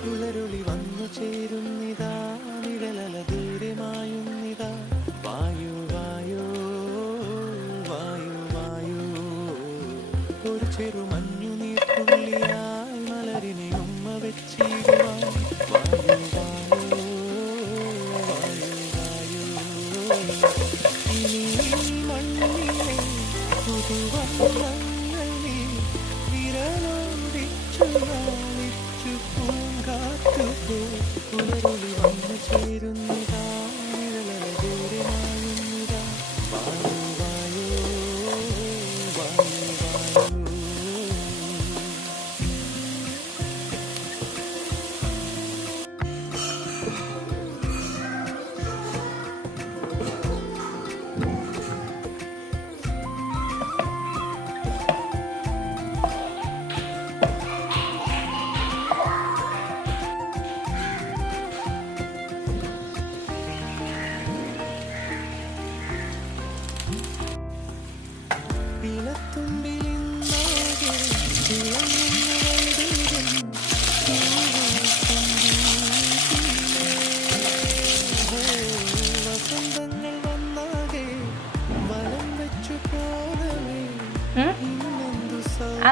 പുലരുളി വന്നു ചേരുന്നിതാ നിഴലല ദൂരമായുന്നിതാ വായു വായു വായു വായു ഒരു ചെറു മഞ്ഞു നീർത്തുള്ളിയായി മലരിനെ ഉമ്മ വെച്ചിടുവാൻ വായു വായു വായു വായു ഇനി മണ്ണിലെ പുതുവർണ്ണങ്ങൾ നീ വിരലോടിച്ചു നാളിച്ചു പൂങ്കാറ്റു പോ